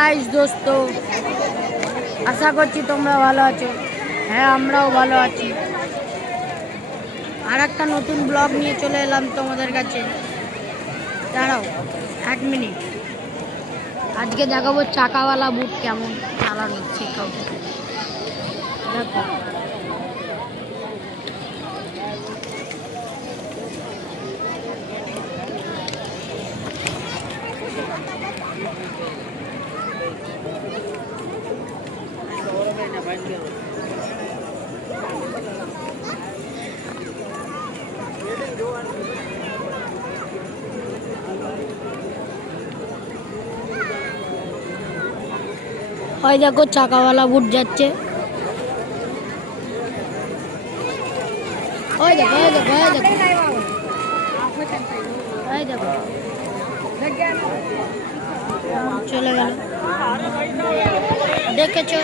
Guys দোস্ত, আশা করছি তোমরা ভালো আছো। হ্যাঁ, আমরাও ভালো আছি। আর একটা নতুন ব্লগ নিয়ে চলে এলাম তোমাদের কাছে। দাঁড়াও 1 মিনিট। আজকে দেখাবো চাকাওয়ালা বুট কেমন চালানো শেখাবো। দেখো ওই দেখো চাকাওয়ালা বুট যাচ্ছে। ওই দেখো ওই দেখো ওই দেখো ওই দেখো চলে গেল, দেখেছো?